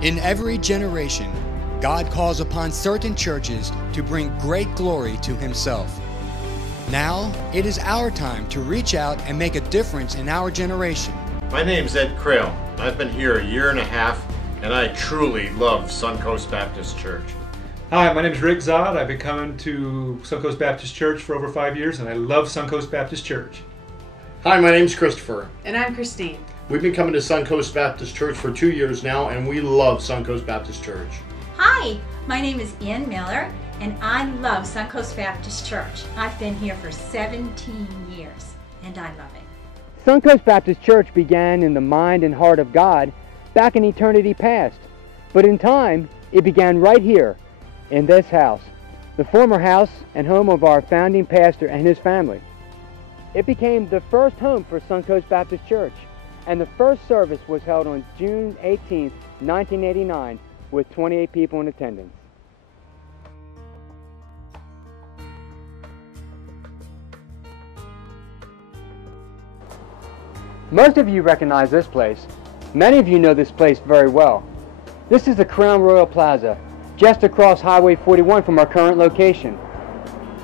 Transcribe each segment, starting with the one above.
In every generation, God calls upon certain churches to bring great glory to Himself. Now, it is our time to reach out and make a difference in our generation. My name's Ed Crail. I've been here a year and a half, and I truly love Suncoast Baptist Church. Hi, my name is Rick Zott. I've been coming to Suncoast Baptist Church for over 5 years, and I love Suncoast Baptist Church. Hi, my name's Christopher. And I'm Christine. We've been coming to Suncoast Baptist Church for 2 years now, and we love Suncoast Baptist Church. Hi, my name is Ann Miller, and I love Suncoast Baptist Church. I've been here for 17 years, and I love it. Suncoast Baptist Church began in the mind and heart of God back in eternity past. But in time, it began right here, in this house, the former house and home of our founding pastor and his family. It became the first home for Suncoast Baptist Church, and the first service was held on June 18, 1989, with 28 people in attendance. Most of you recognize this place. Many of you know this place very well. This is the Crown Royal Plaza, just across Highway 41 from our current location.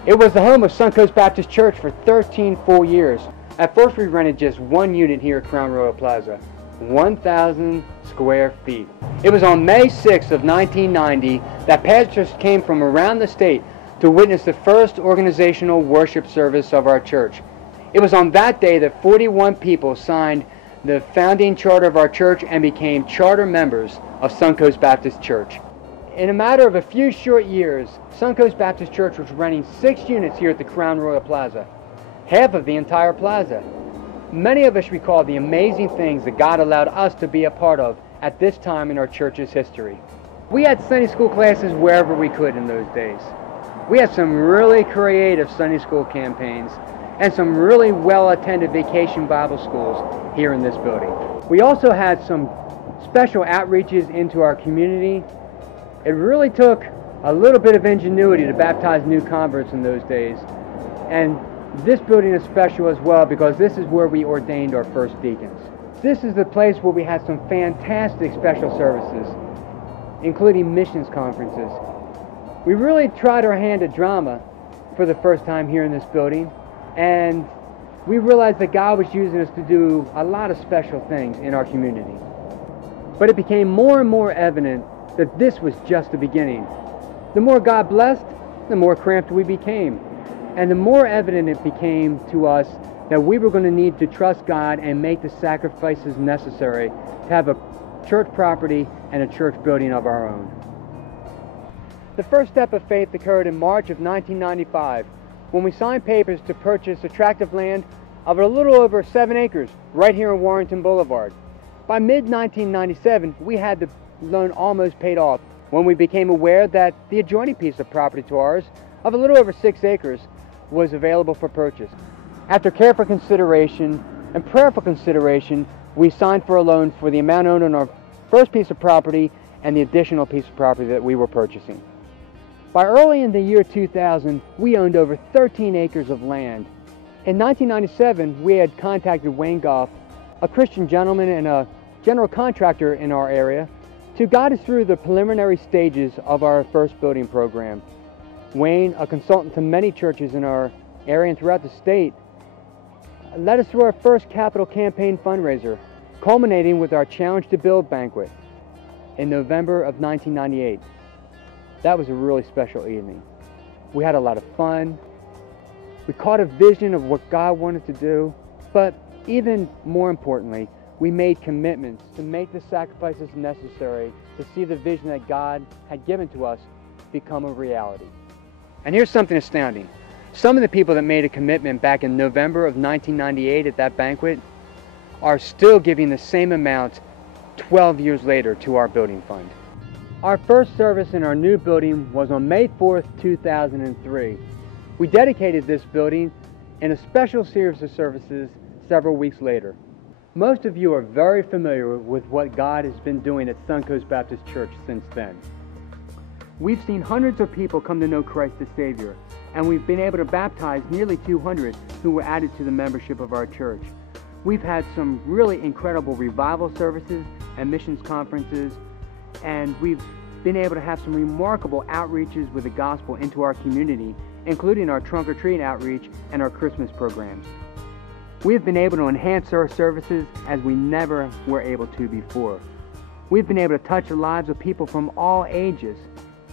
It was the home of Suncoast Baptist Church for 13 full years. At first we rented just one unit here at Crown Royal Plaza, 1,000 square feet. It was on May 6th of 1990 that pastors came from around the state to witness the first organizational worship service of our church. It was on that day that 41 people signed the founding charter of our church and became charter members of Suncoast Baptist Church. In a matter of a few short years, Suncoast Baptist Church was renting 6 units here at the Crown Royal Plaza, half of the entire plaza. Many of us recall the amazing things that God allowed us to be a part of at this time in our church's history. We had Sunday school classes wherever we could in those days. We had some really creative Sunday school campaigns and some really well-attended vacation Bible schools here in this building. We also had some special outreaches into our community. It really took a little bit of ingenuity to baptize new converts in those days. And this building is special as well because this is where we ordained our first deacons. This is the place where we had some fantastic special services, including missions conferences. We really tried our hand at drama for the first time here in this building, and we realized that God was using us to do a lot of special things in our community. But it became more and more evident that this was just the beginning. The more God blessed, the more cramped we became. And the more evident it became to us that we were going to need to trust God and make the sacrifices necessary to have a church property and a church building of our own. The first step of faith occurred in March of 1995 when we signed papers to purchase a tract of land of a little over 7 acres right here on Warrington Boulevard. By mid-1997, we had the loan almost paid off when we became aware that the adjoining piece of property to ours of a little over 6 acres was available for purchase. After careful consideration and prayerful consideration, we signed for a loan for the amount owed on our first piece of property and the additional piece of property that we were purchasing. By early in the year 2000, we owned over 13 acres of land. In 1997, we had contacted Wayne Goff, a Christian gentleman and a general contractor in our area, to guide us through the preliminary stages of our first building program. Wayne, a consultant to many churches in our area and throughout the state, led us through our first capital campaign fundraiser, culminating with our Challenge to Build banquet in November of 1998. That was a really special evening. We had a lot of fun. We caught a vision of what God wanted to do, but even more importantly, we made commitments to make the sacrifices necessary to see the vision that God had given to us become a reality. And here's something astounding. Some of the people that made a commitment back in November of 1998 at that banquet are still giving the same amount 12 years later to our building fund. Our first service in our new building was on May 4th, 2003. We dedicated this building in a special series of services several weeks later. Most of you are very familiar with what God has been doing at Suncoast Baptist Church since then. We've seen hundreds of people come to know Christ as Savior, and we've been able to baptize nearly 200 who were added to the membership of our church. We've had some really incredible revival services and missions conferences, and we've been able to have some remarkable outreaches with the gospel into our community, including our trunk or treat outreach and our Christmas programs. We have been able to enhance our services as we never were able to before. We've been able to touch the lives of people from all ages.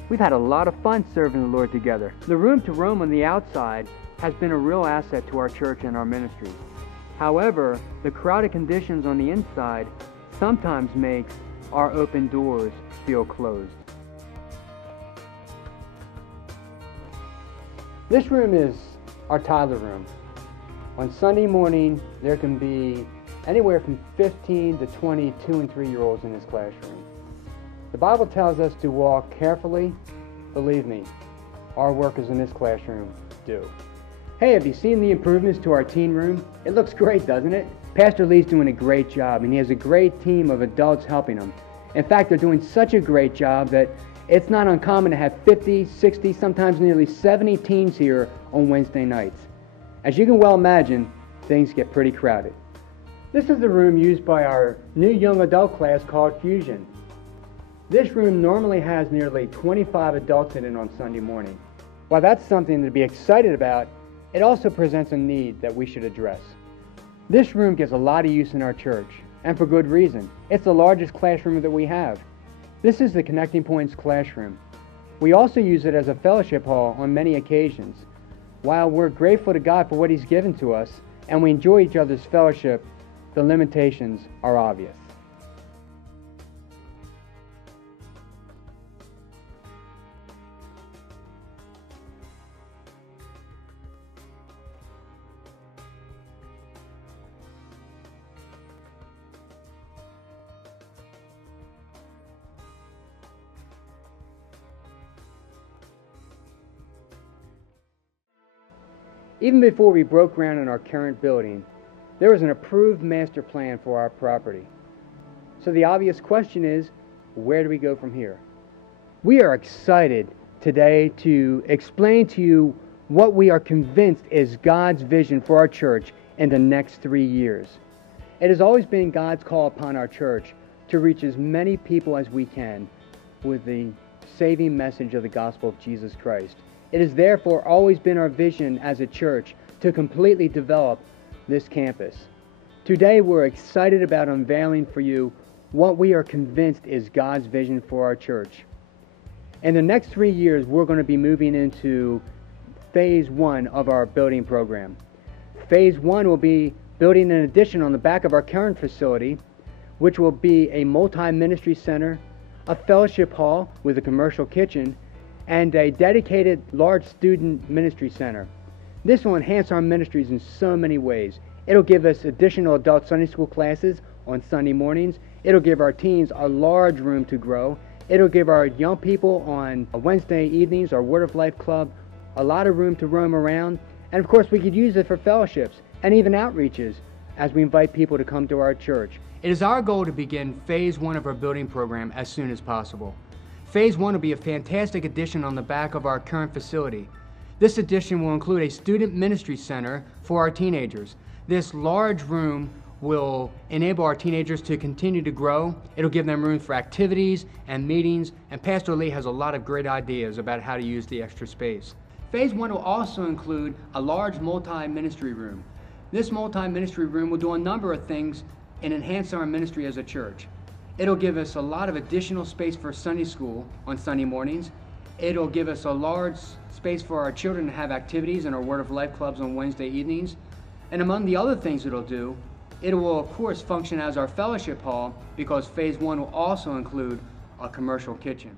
We've had a lot of fun serving the Lord together. The room to roam on the outside has been a real asset to our church and our ministry. However, the crowded conditions on the inside sometimes makes our open doors feel closed. This room is our toddler room. On Sunday morning, there can be anywhere from 15 to 20 2- and 3-year-olds in this classroom. The Bible tells us to walk carefully. Believe me, our workers in this classroom do. Hey, have you seen the improvements to our teen room? It looks great, doesn't it? Pastor Lee's doing a great job, and he has a great team of adults helping him. In fact, they're doing such a great job that it's not uncommon to have 50, 60, sometimes nearly 70 teens here on Wednesday nights. As you can well imagine, things get pretty crowded. This is the room used by our new young adult class called Fusion. This room normally has nearly 25 adults in it on Sunday morning. While that's something to be excited about, it also presents a need that we should address. This room gets a lot of use in our church, and for good reason. It's the largest classroom that we have. This is the Connecting Points classroom. We also use it as a fellowship hall on many occasions. While we're grateful to God for what He's given to us, and we enjoy each other's fellowship, the limitations are obvious. Even before we broke ground in our current building, there was an approved master plan for our property. So the obvious question is, where do we go from here? We are excited today to explain to you what we are convinced is God's vision for our church in the next 3 years. It has always been God's call upon our church to reach as many people as we can with the saving message of the gospel of Jesus Christ. It has therefore always been our vision as a church to completely develop this campus. Today we're excited about unveiling for you what we are convinced is God's vision for our church. In the next 3 years, we're going to be moving into phase 1 of our building program. Phase 1 will be building an addition on the back of our current facility, which will be a multi-ministry center, a fellowship hall with a commercial kitchen, and a dedicated large student ministry center. This will enhance our ministries in so many ways. It'll give us additional adult Sunday school classes on Sunday mornings. It'll give our teens a large room to grow. It'll give our young people on Wednesday evenings, our Word of Life Club, a lot of room to roam around. And of course, we could use it for fellowships and even outreaches as we invite people to come to our church. It is our goal to begin phase 1 of our building program as soon as possible. Phase 1 will be a fantastic addition on the back of our current facility. This addition will include a student ministry center for our teenagers. This large room will enable our teenagers to continue to grow. It'll give them room for activities and meetings, and Pastor Lee has a lot of great ideas about how to use the extra space. Phase 1 will also include a large multi-ministry room. This multi-ministry room will do a number of things and enhance our ministry as a church. It'll give us a lot of additional space for Sunday school on Sunday mornings. It'll give us a large space for our children to have activities in our Word of Life clubs on Wednesday evenings. And among the other things it'll do, it will of course function as our fellowship hall, because phase 1 will also include a commercial kitchen.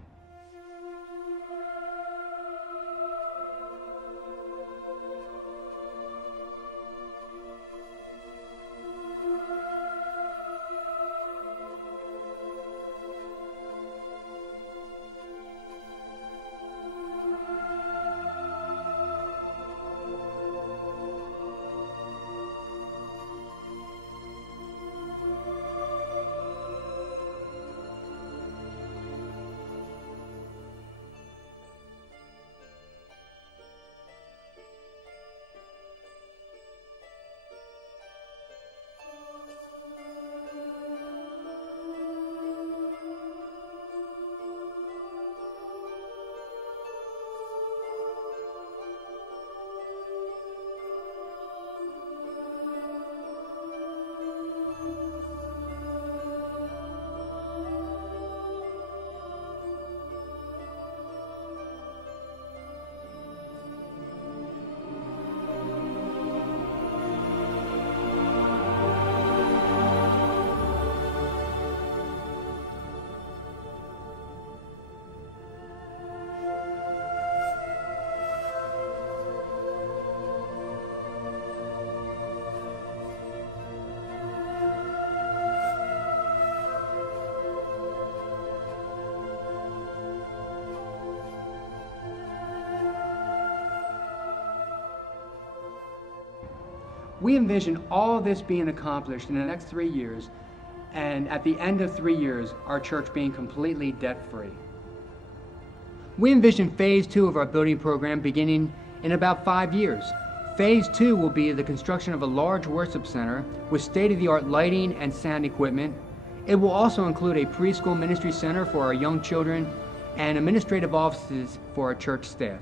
We envision all this being accomplished in the next 3 years, and at the end of 3 years, our church being completely debt-free. We envision phase 2 of our building program beginning in about 5 years. Phase 2 will be the construction of a large worship center with state-of-the-art lighting and sound equipment. It will also include a preschool ministry center for our young children and administrative offices for our church staff.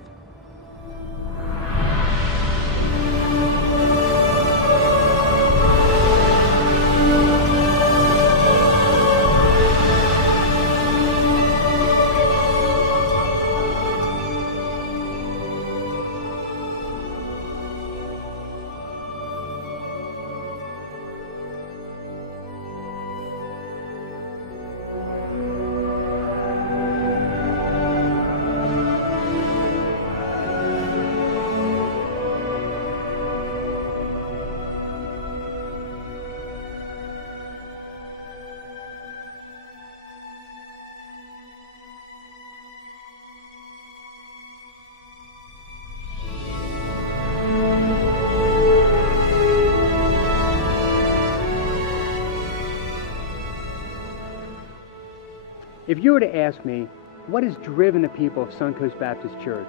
If you were to ask me, what has driven the people of Suncoast Baptist Church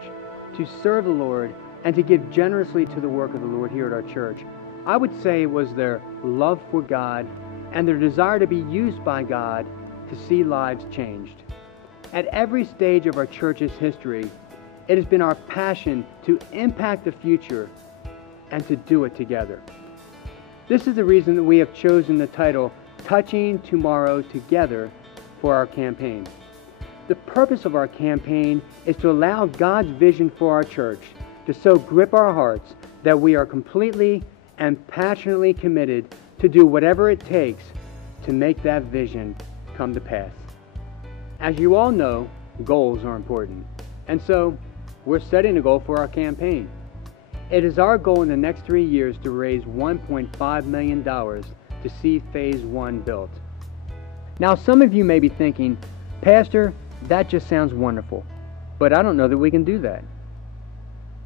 to serve the Lord and to give generously to the work of the Lord here at our church, I would say it was their love for God and their desire to be used by God to see lives changed. At every stage of our church's history, it has been our passion to impact the future and to do it together. This is the reason that we have chosen the title, Touching Tomorrow Together, for our campaign. The purpose of our campaign is to allow God's vision for our church to so grip our hearts that we are completely and passionately committed to do whatever it takes to make that vision come to pass. As you all know, goals are important, and so we're setting a goal for our campaign. It is our goal in the next 3 years to raise $1.5 million to see Phase 1 built. Now, some of you may be thinking, Pastor, that just sounds wonderful, but I don't know that we can do that.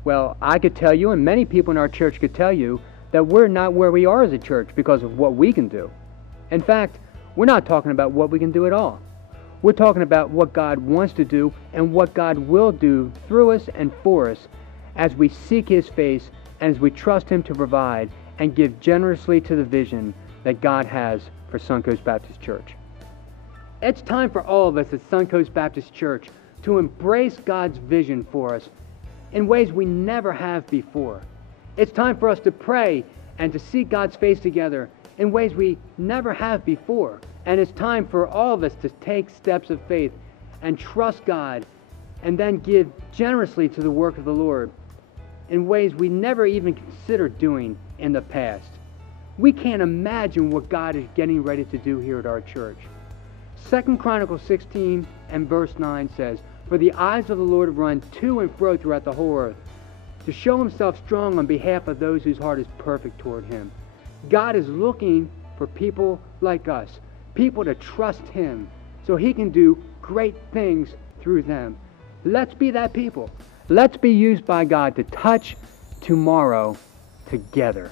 Well, I could tell you, and many people in our church could tell you, that we're not where we are as a church because of what we can do. In fact, we're not talking about what we can do at all. We're talking about what God wants to do and what God will do through us and for us as we seek His face and as we trust Him to provide and give generously to the vision that God has for Suncoast Baptist Church. It's time for all of us at Suncoast Baptist Church to embrace God's vision for us in ways we never have before. It's time for us to pray and to seek God's face together in ways we never have before. And it's time for all of us to take steps of faith and trust God and then give generously to the work of the Lord in ways we never even considered doing in the past. We can't imagine what God is getting ready to do here at our church. 2 Chronicles 16 and verse 9 says, "For the eyes of the Lord run to and fro throughout the whole earth, to show Himself strong on behalf of those whose heart is perfect toward Him." God is looking for people like us, people to trust Him, so He can do great things through them. Let's be that people. Let's be used by God to touch tomorrow together.